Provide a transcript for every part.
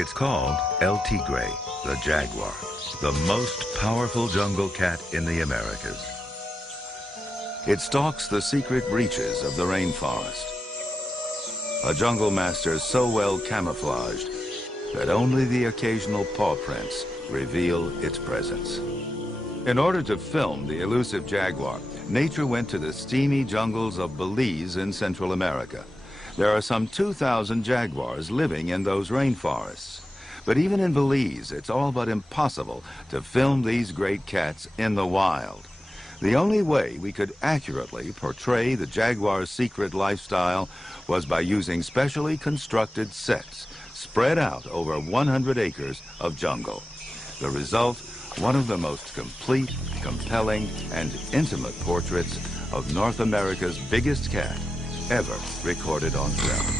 It's called El Tigre, the jaguar, the most powerful jungle cat in the Americas. It stalks the secret reaches of the rainforest, a jungle master so well camouflaged that only the occasional paw prints reveal its presence. In order to film the elusive jaguar, nature went to the steamy jungles of Belize in Central America. There are some 2,000 jaguars living in those rainforests. But even in Belize, it's all but impossible to film these great cats in the wild. The only way we could accurately portray the jaguar's secret lifestyle was by using specially constructed sets spread out over 100 acres of jungle. The result, one of the most complete, compelling, and intimate portraits of North America's biggest cat ever recorded on film.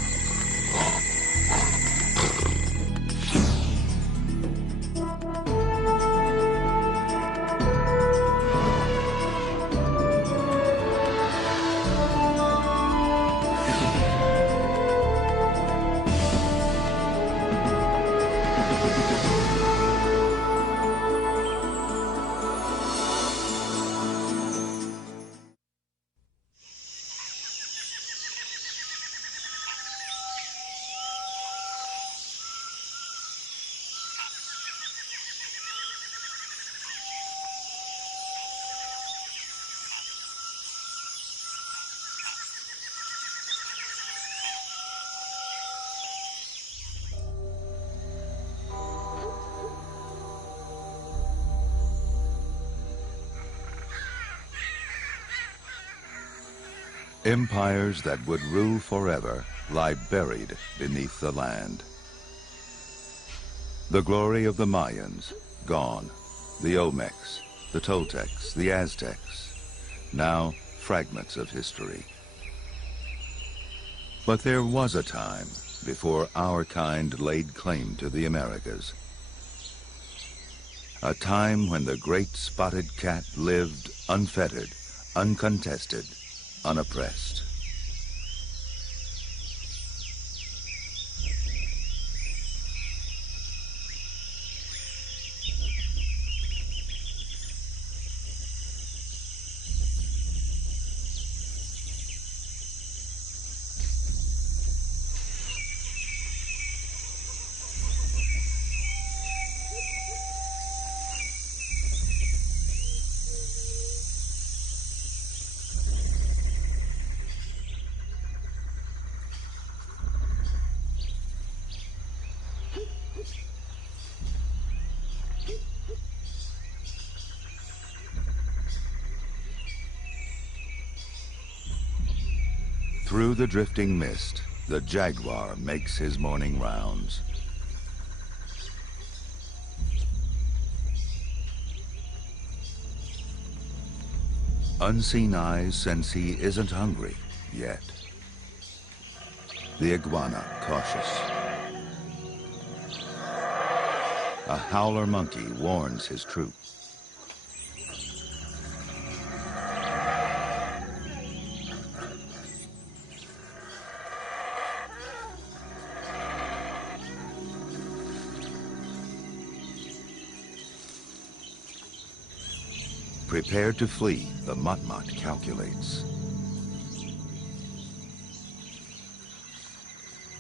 Empires that would rule forever lie buried beneath the land. The glory of the Mayans, gone. The Olmecs, the Toltecs, the Aztecs, now fragments of history. But there was a time before our kind laid claim to the Americas. A time when the great spotted cat lived unfettered, uncontested, unoppressed. Through the drifting mist, the jaguar makes his morning rounds. Unseen eyes sense he isn't hungry yet. The iguana cautious. A howler monkey warns his troop. Prepared to flee, the motmot calculates.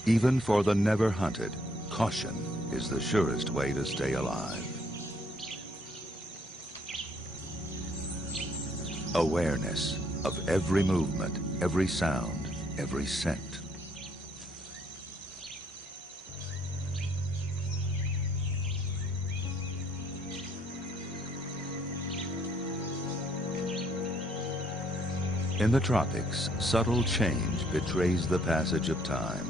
Even for the never hunted, caution is the surest way to stay alive. Awareness of every movement, every sound, every scent. In the tropics, subtle change betrays the passage of time.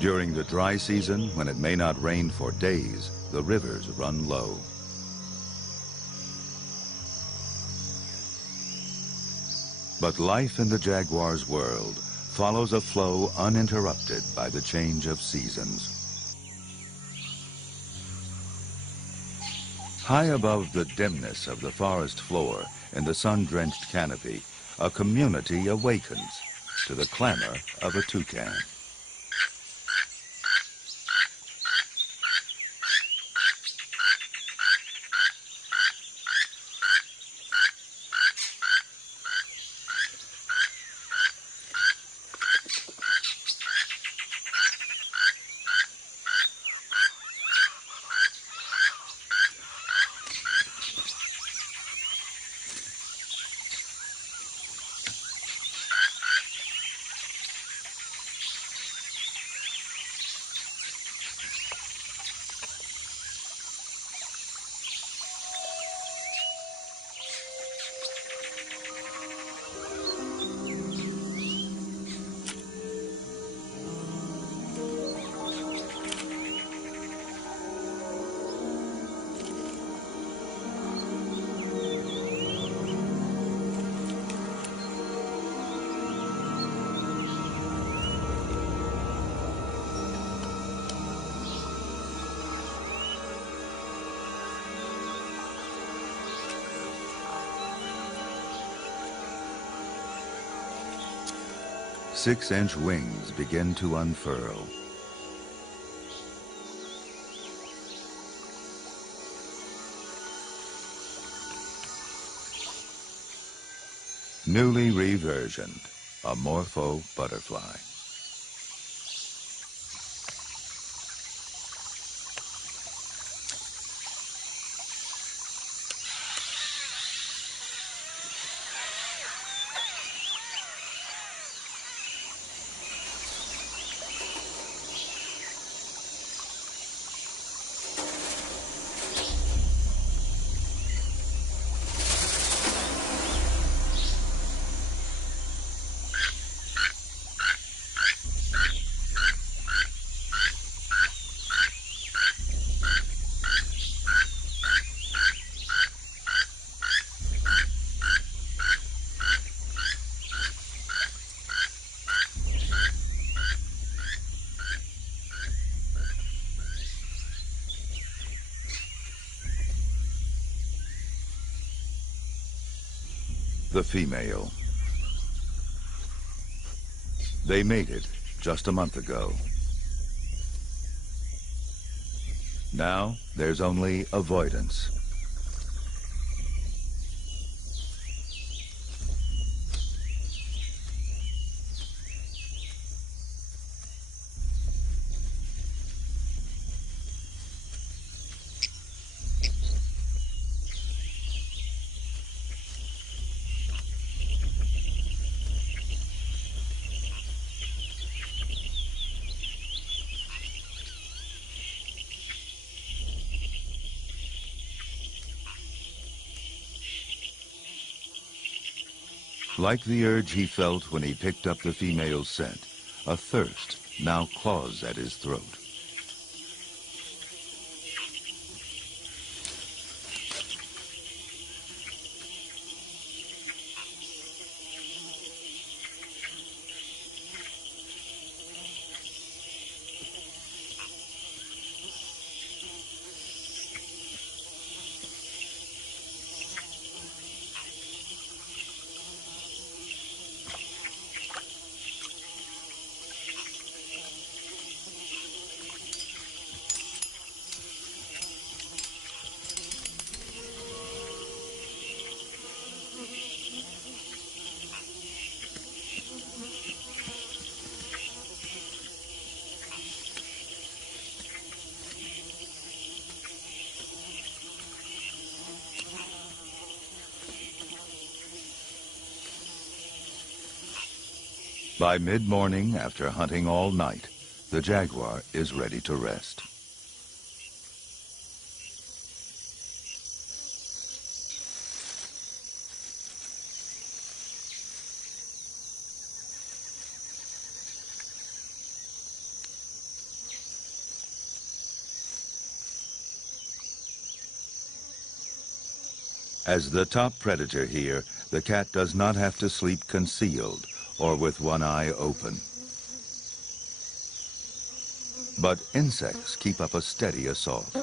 During the dry season, when it may not rain for days, the rivers run low. But life in the jaguar's world follows a flow uninterrupted by the change of seasons. High above the dimness of the forest floor, in the sun-drenched canopy, a community awakens, to the clamor of a toucan. Six-inch wings begin to unfurl. Newly reversioned, a morpho butterfly. The female. They mated just a month ago. Now there's only avoidance. Like the urge he felt when he picked up the female's scent, a thirst now claws at his throat. By mid-morning, after hunting all night, the jaguar is ready to rest. As the top predator here, the cat does not have to sleep concealed or with one eye open. But insects keep up a steady assault.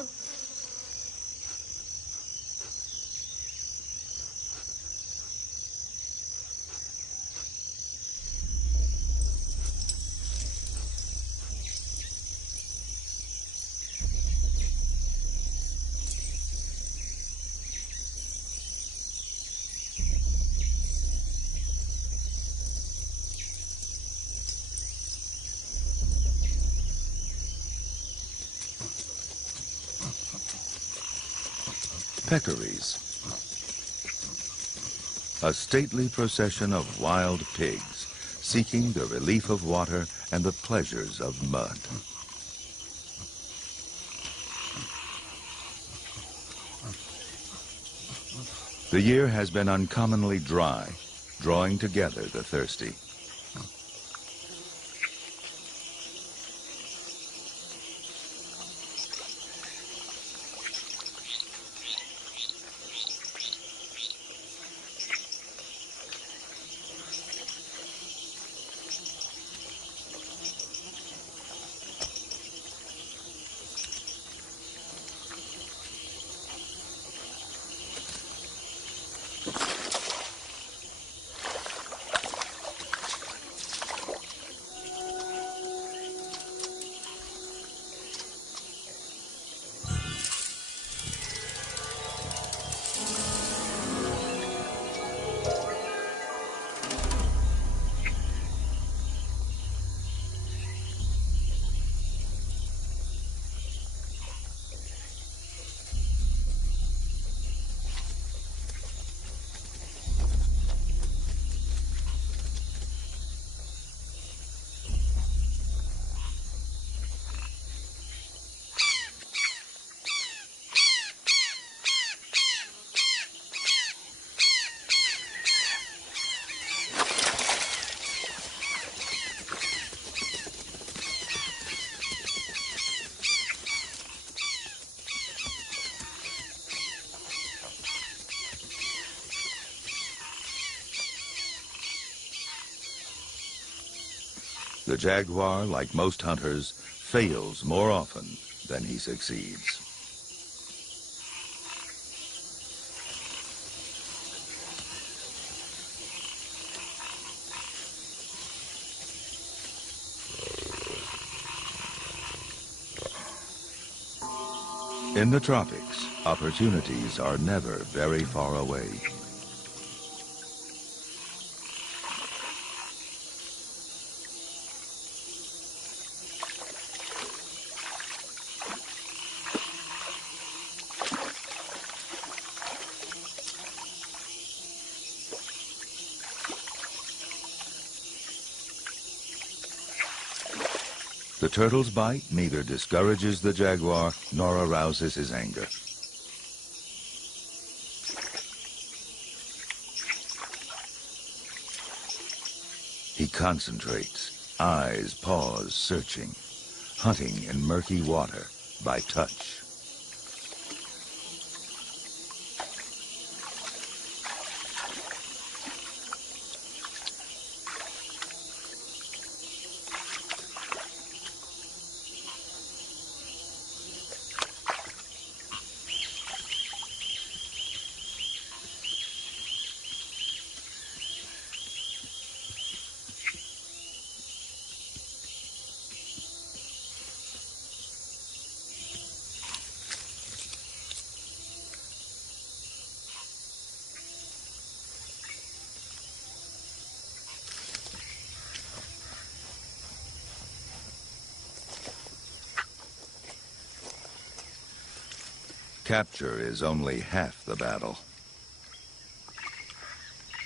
Peccaries, a stately procession of wild pigs seeking the relief of water and the pleasures of mud. The year has been uncommonly dry, drawing together the thirsty. The jaguar, like most hunters, fails more often than he succeeds. In the tropics, opportunities are never very far away. The turtle's bite neither discourages the jaguar nor arouses his anger. He concentrates, eyes, paws searching, hunting in murky water by touch. Capture is only half the battle.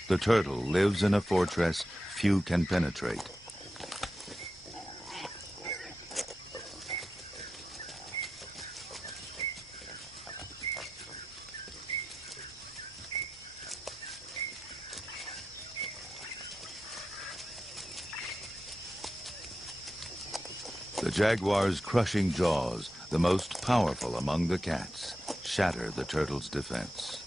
The turtle lives in a fortress few can penetrate. The jaguar's crushing jaws, the most powerful among the cats, shatter the turtle's defense.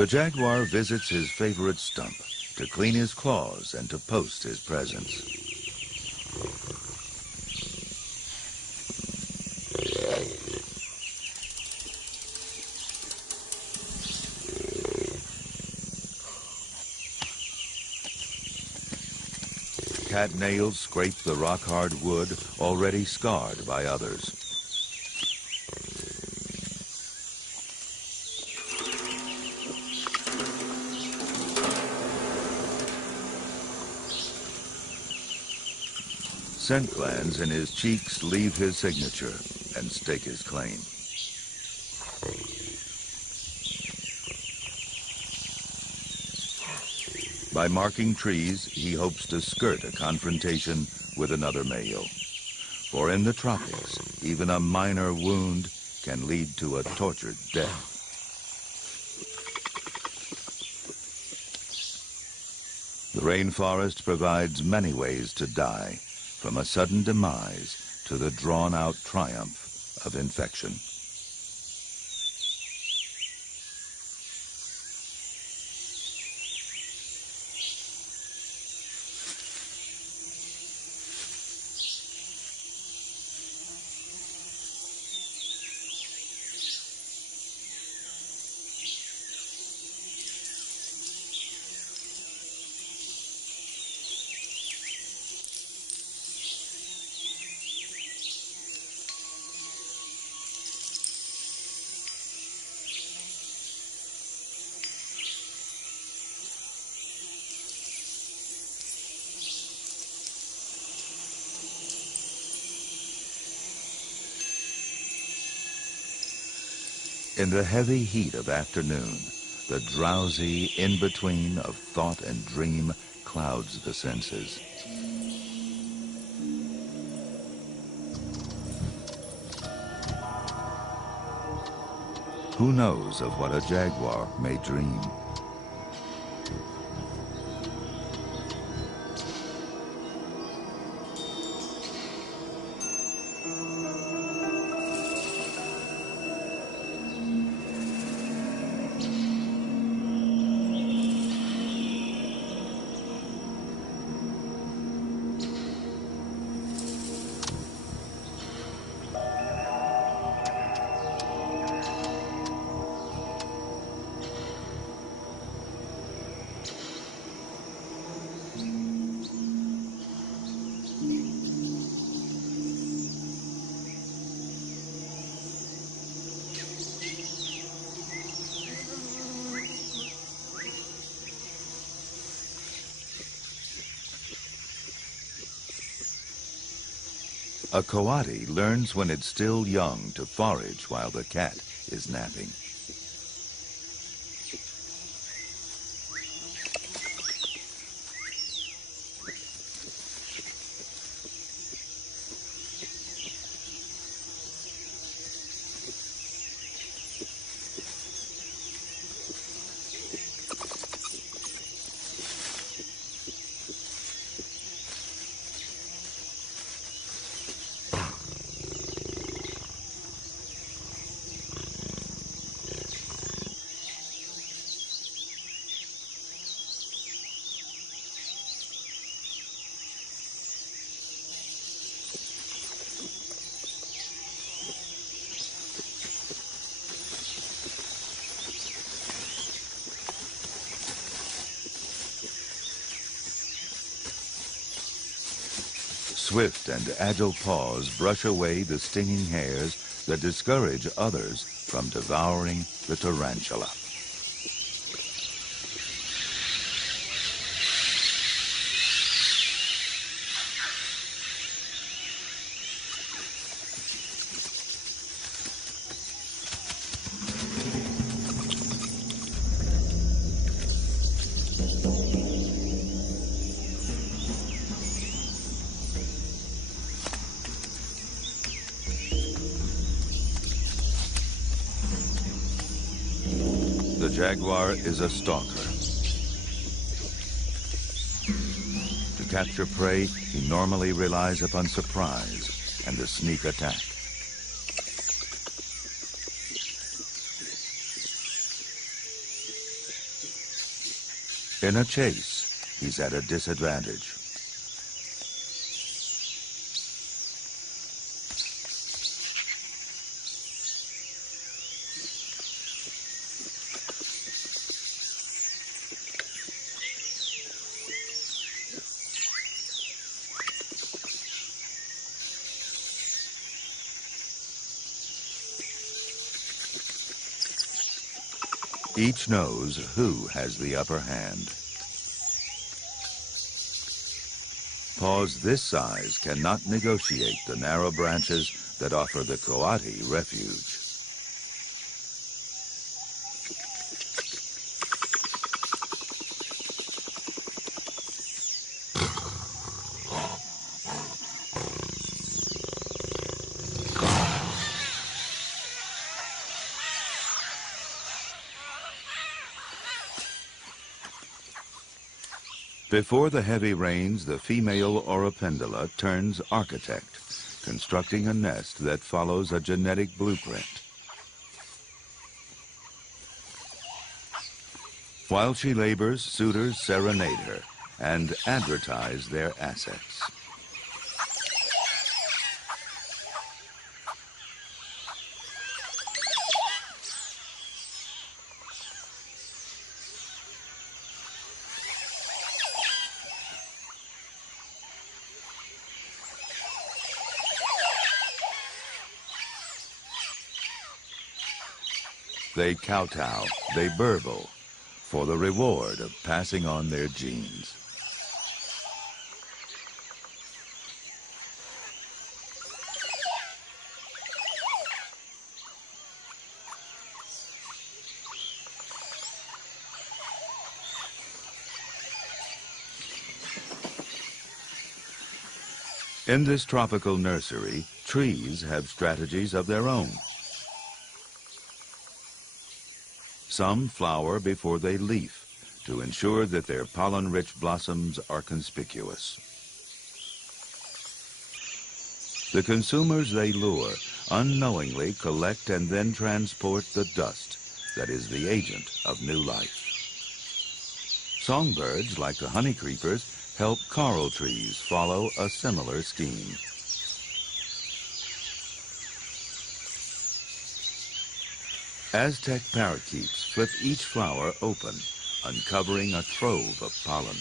The jaguar visits his favorite stump to clean his claws and to post his presence. cat nails scrape the rock-hard wood already scarred by others. Scent glands in his cheeks leave his signature and stake his claim. By marking trees, he hopes to skirt a confrontation with another male. For in the tropics, even a minor wound can lead to a tortured death. The rainforest provides many ways to die, from a sudden demise to the drawn-out triumph of infection. In the heavy heat of afternoon, the drowsy in-between of thought and dream clouds the senses. Who knows of what a jaguar may dream? A coati learns when it's still young to forage while the cat is napping. Swift and agile paws brush away the stinging hairs that discourage others from devouring the tarantula. The jaguar is a stalker. To capture prey, he normally relies upon surprise and the sneak attack. In a chase, he's at a disadvantage. Each knows who has the upper hand. Paws this size cannot negotiate the narrow branches that offer the coati refuge. Before the heavy rains, the female Oropendula turns architect, constructing a nest that follows a genetic blueprint. While she labors, suitors serenade her and advertise their assets. They kowtow, they burble, for the reward of passing on their genes. In this tropical nursery, trees have strategies of their own. Some flower before they leaf to ensure that their pollen-rich blossoms are conspicuous. The consumers they lure unknowingly collect and then transport the dust that is the agent of new life. Songbirds, like the honey creepers, help coral trees follow a similar scheme. Aztec parakeets flip each flower open, uncovering a trove of pollen.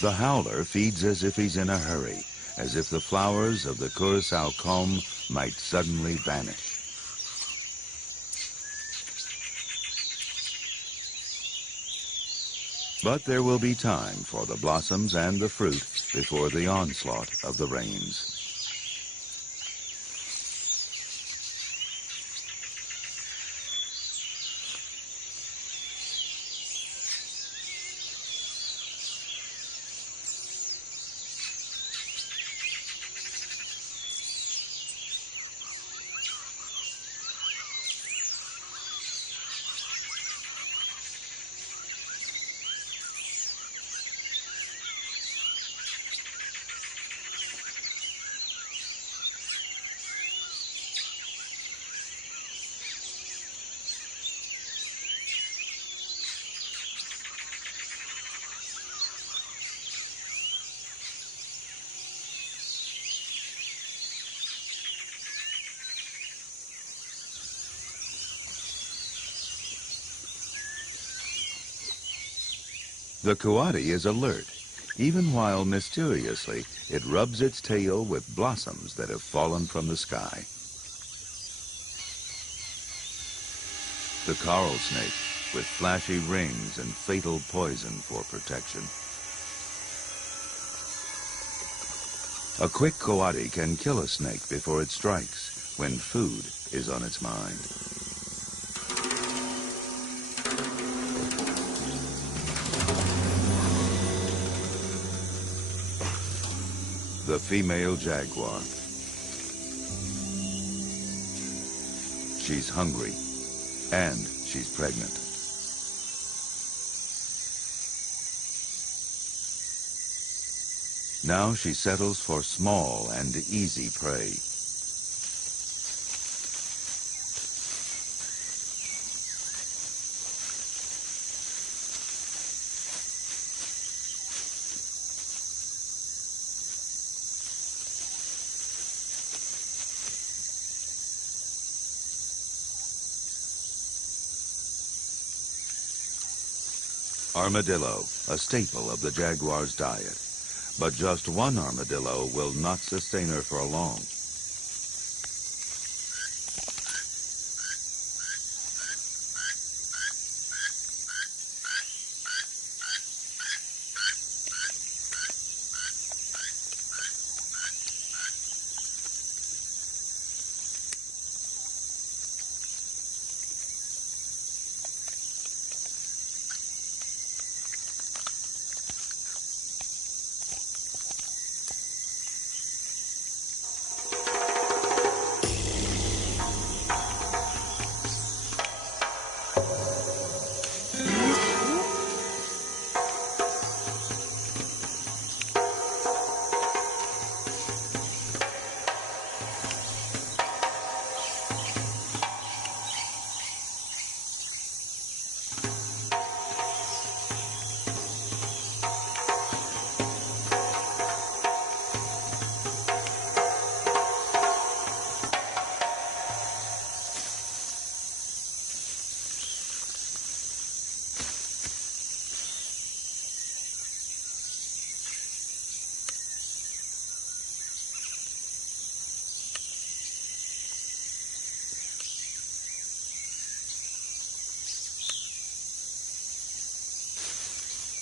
The howler feeds as if he's in a hurry, as if the flowers of the Curacao comb might suddenly vanish. But there will be time for the blossoms and the fruit before the onslaught of the rains. The coati is alert, even while mysteriously it rubs its tail with blossoms that have fallen from the sky. The coral snake, with flashy rings and fatal poison for protection. A quick coati can kill a snake before it strikes, when food is on its mind. The female jaguar. She's hungry, and she's pregnant. Now she settles for small and easy prey. Armadillo, a staple of the jaguar's diet. But just one armadillo will not sustain her for long.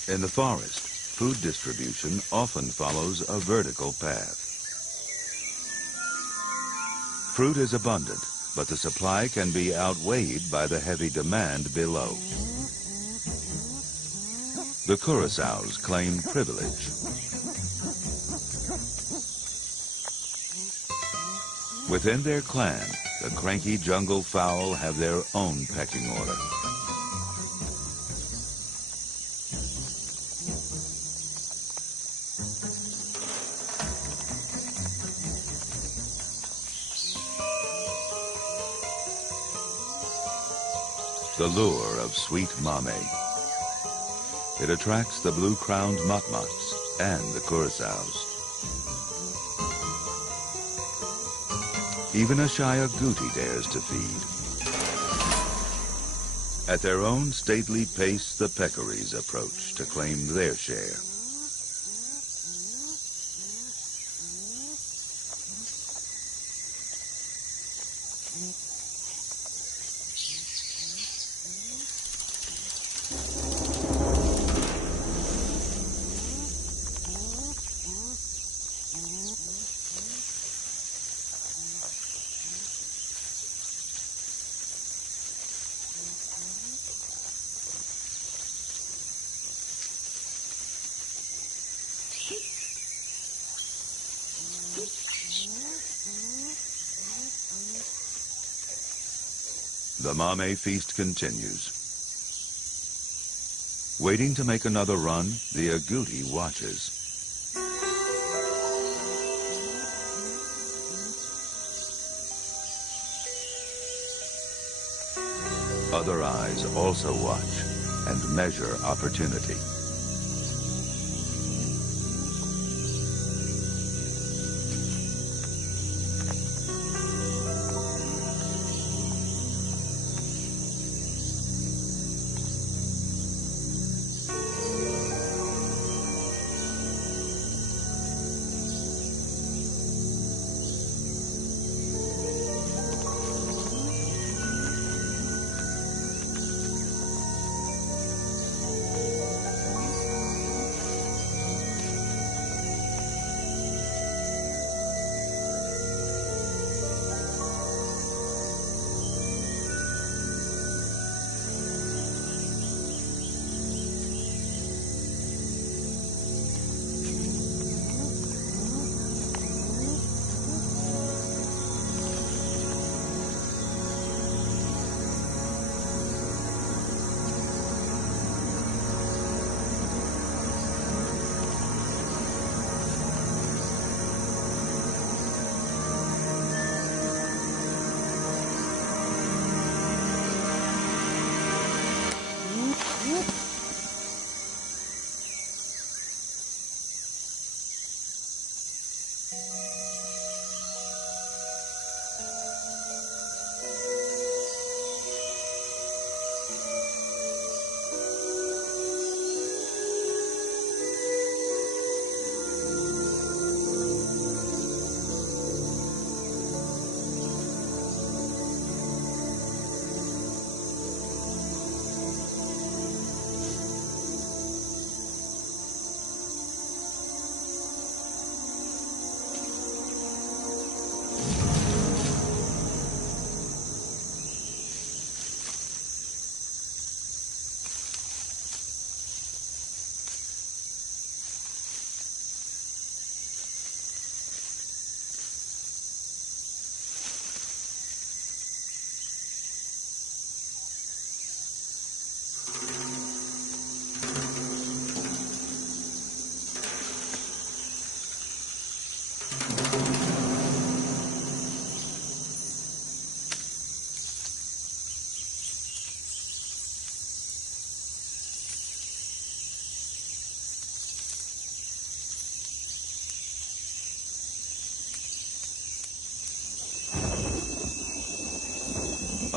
In the forest, food distribution often follows a vertical path. Fruit is abundant, but the supply can be outweighed by the heavy demand below. The curassows claim privilege. Within their clan, the cranky jungle fowl have their own pecking order. The lure of sweet mame. It attracts the blue-crowned motmots and the curassows. Even a shy agouti dares to feed. At their own stately pace, the peccaries approach to claim their share. The mame feast continues. Waiting to make another run, the agouti watches. Other eyes also watch and measure opportunity.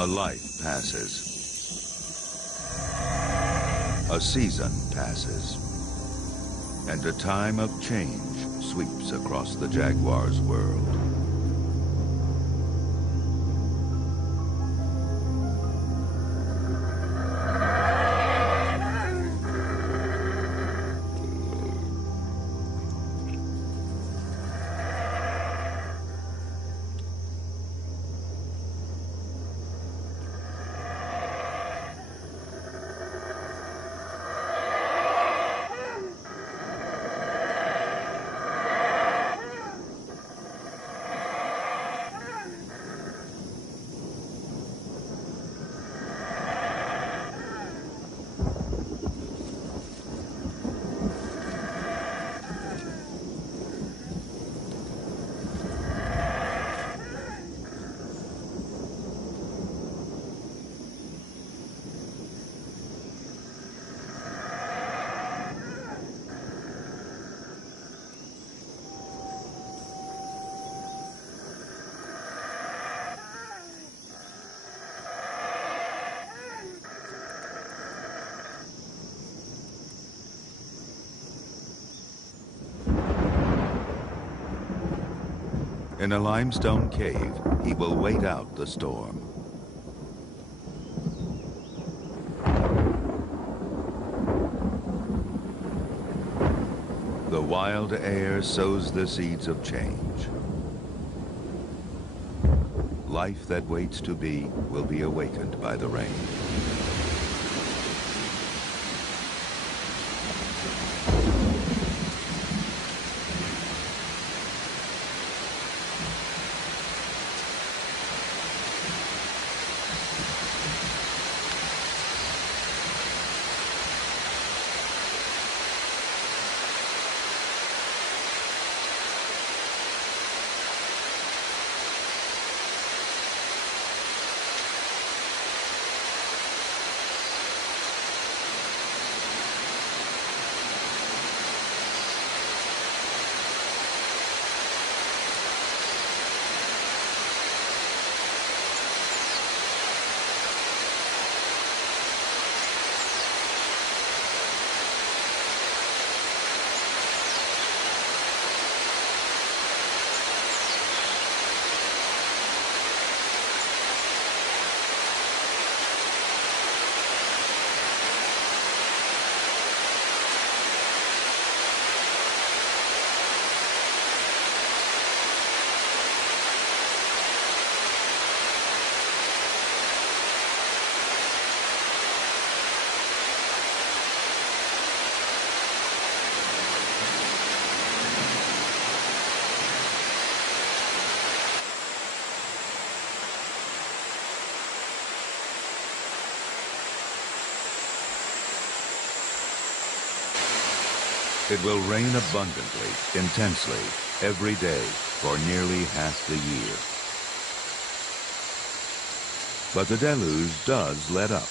A life passes. A season passes. And a time of change sweeps across the jaguar's world. In a limestone cave, he will wait out the storm. The wild air sows the seeds of change. Life that waits to be will be awakened by the rain. It will rain abundantly, intensely, every day for nearly half the year. But the deluge does let up,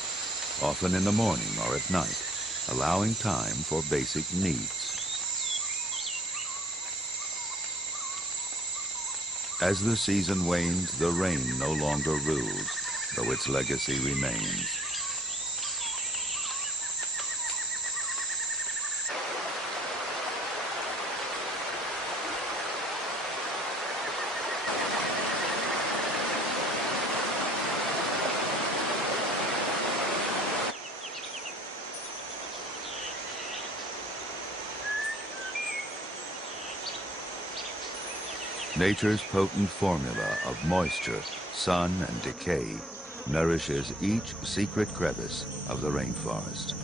often in the morning or at night, allowing time for basic needs. As the season wanes, the rain no longer rules, though its legacy remains. Nature's potent formula of moisture, sun, and decay nourishes each secret crevice of the rainforest.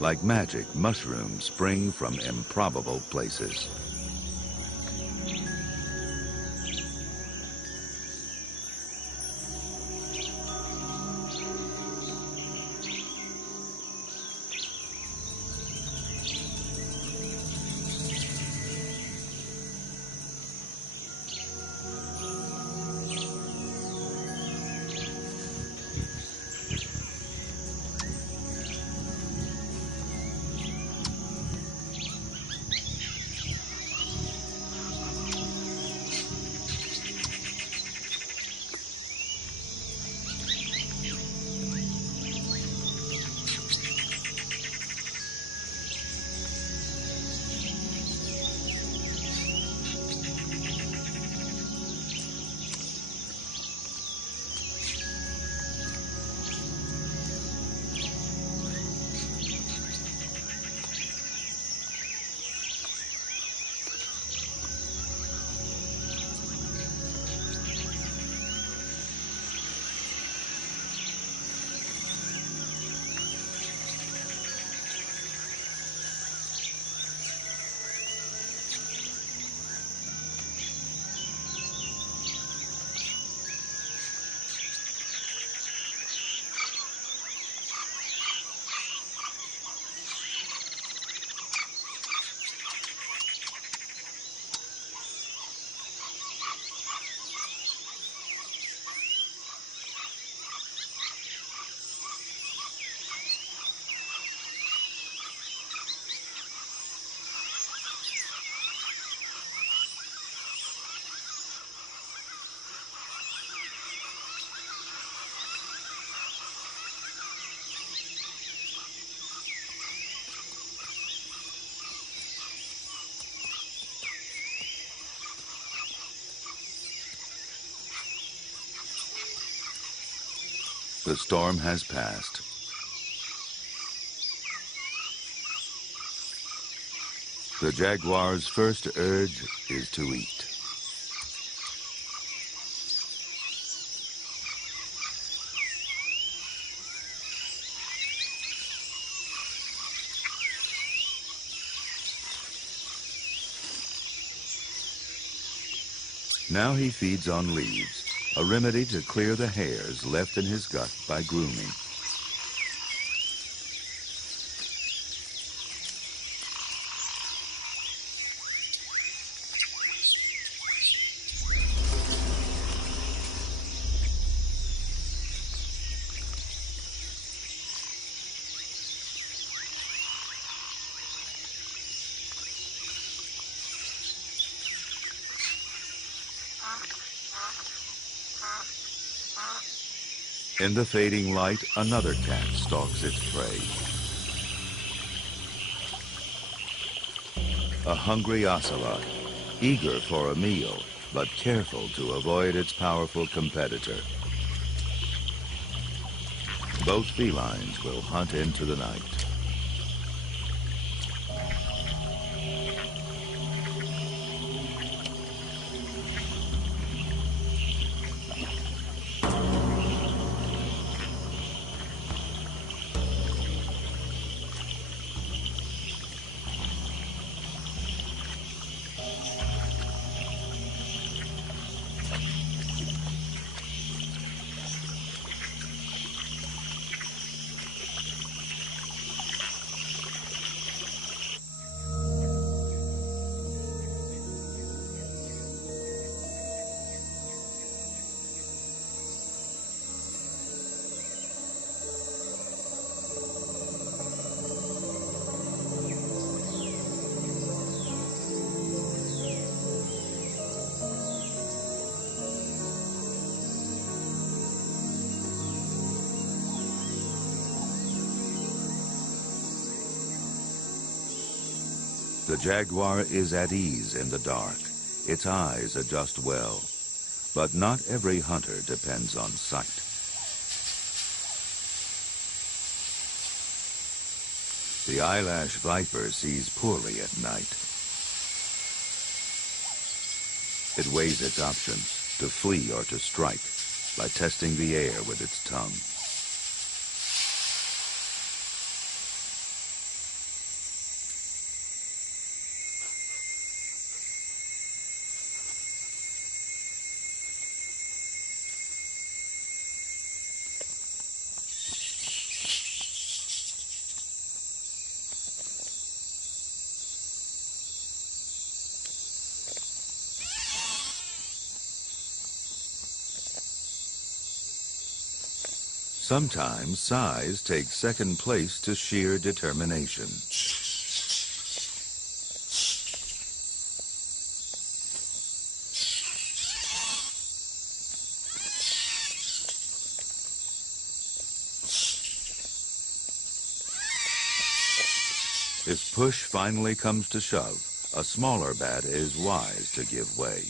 Like magic, mushrooms spring from improbable places. The storm has passed. The jaguar's first urge is to eat. Now he feeds on leaves, a remedy to clear the hairs left in his gut by grooming. In the fading light, another cat stalks its prey. A hungry ocelot, eager for a meal, but careful to avoid its powerful competitor. Both felines will hunt into the night. The jaguar is at ease in the dark. Its eyes adjust well, but not every hunter depends on sight. The eyelash viper sees poorly at night. It weighs its options, to flee or to strike, by testing the air with its tongue. Sometimes size takes second place to sheer determination. If push finally comes to shove, a smaller bat is wise to give way.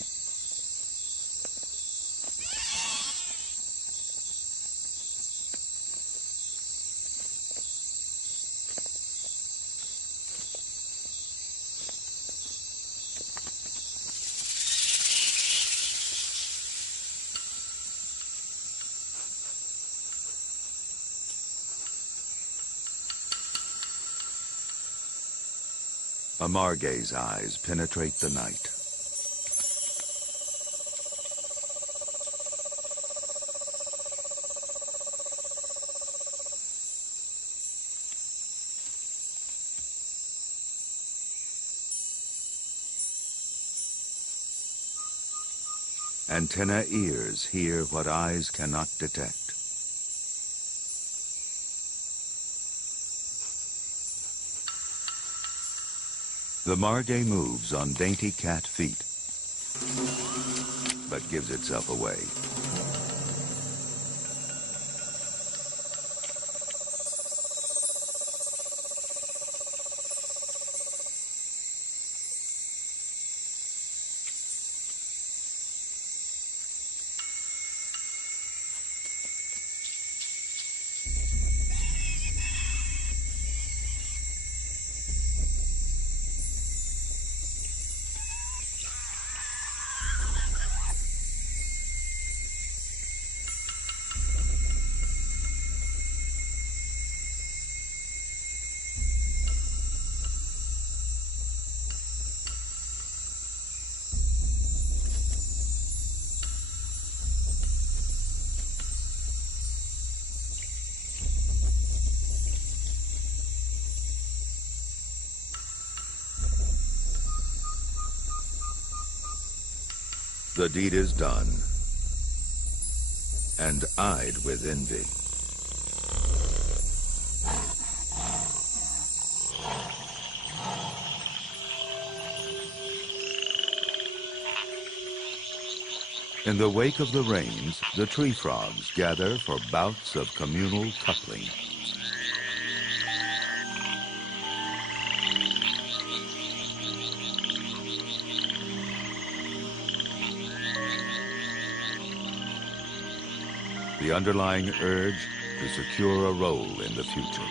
A margay's eyes penetrate the night. Antenna ears hear what eyes cannot detect. The margay moves on dainty cat feet, but gives itself away. the deed is done and eyed with envy. In the wake of the rains, the tree frogs gather for bouts of communal coupling. The underlying urge to secure a role in the future.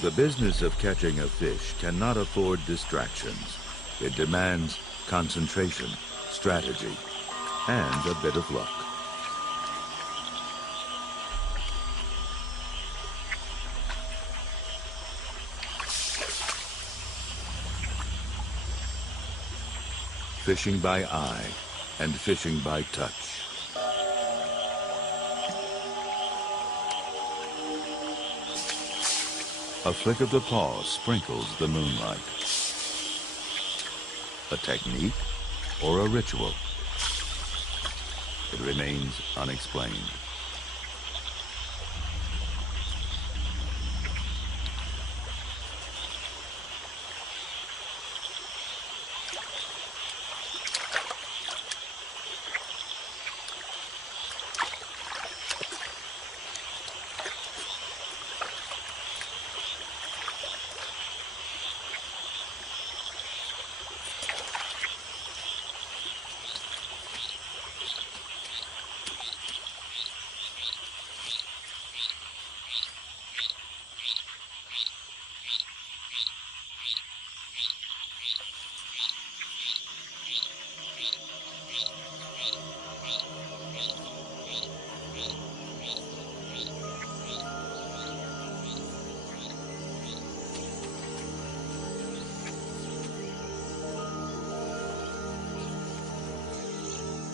The business of catching a fish cannot afford distractions. It demands concentration, strategy, and a bit of luck. Fishing by eye and fishing by touch. A flick of the paw sprinkles the moonlight. A technique or a ritual? It remains unexplained.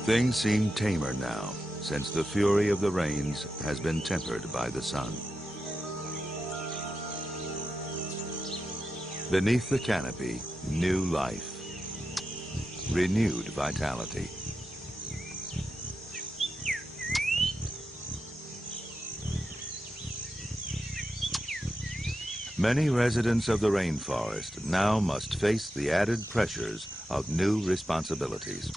Things seem tamer now, since the fury of the rains has been tempered by the sun. Beneath the canopy, new life, renewed vitality. Many residents of the rainforest now must face the added pressures of new responsibilities.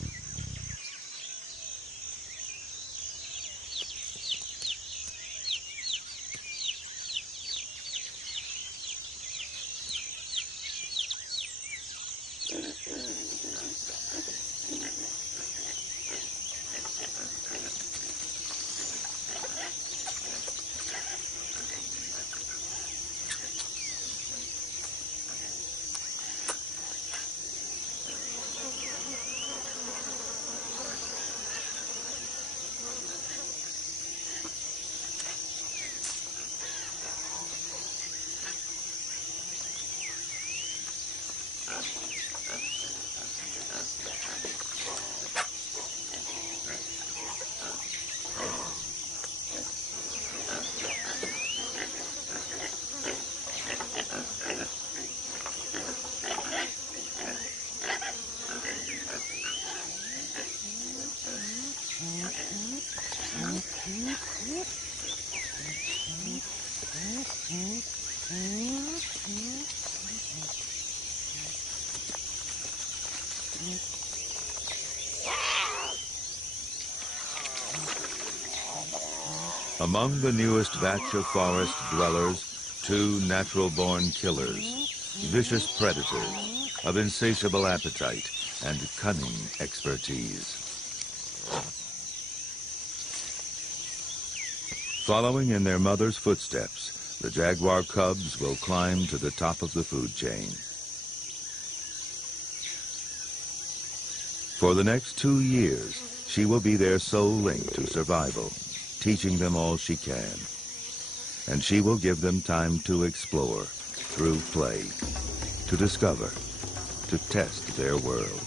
Among the newest batch of forest dwellers, two natural-born killers, vicious predators of insatiable appetite and cunning expertise. Following in their mother's footsteps, the jaguar cubs will climb to the top of the food chain. For the next 2 years, she will be their sole link to survival, teaching them all she can. And she will give them time to explore through play, to discover, to test their world.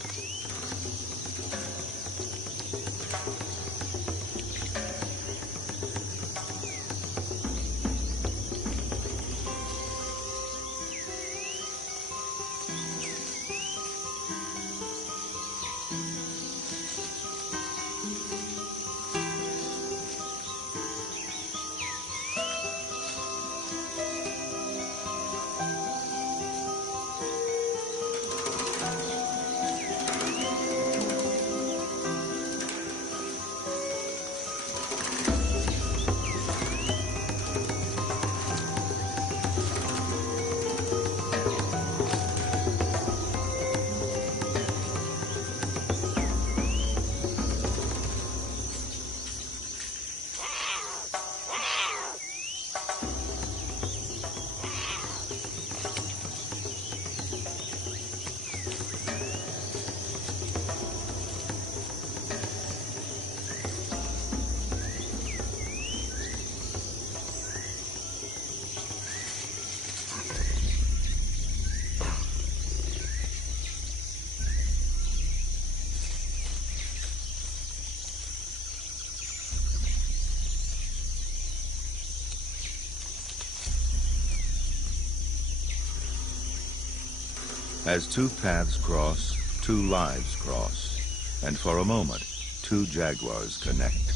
As two paths cross, two lives cross, and for a moment, two jaguars connect.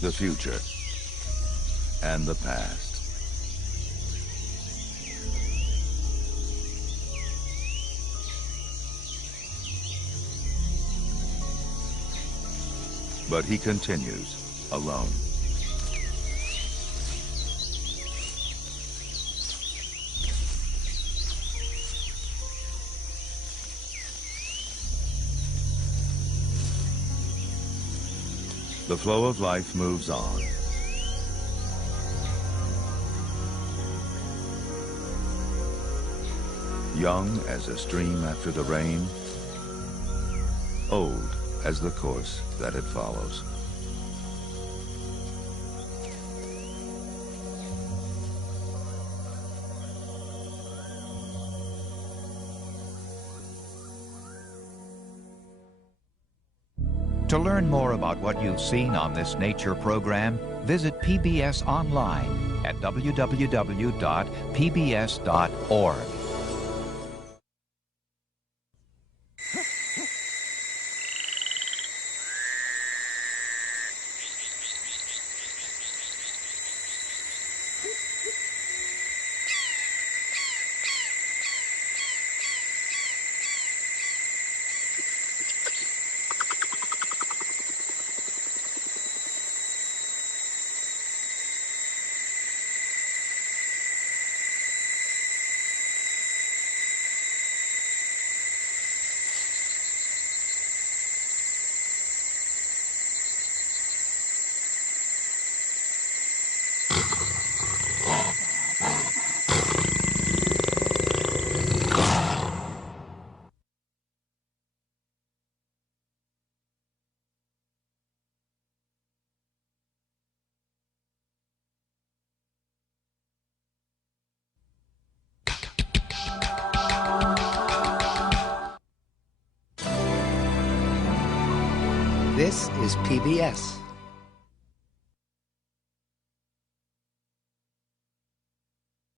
The future and the past. But he continues, alone. The flow of life moves on. Young as a stream after the rain, old as the course that it follows. To learn more about what you've seen on this nature program, visit PBS online at www.pbs.org. This is PBS.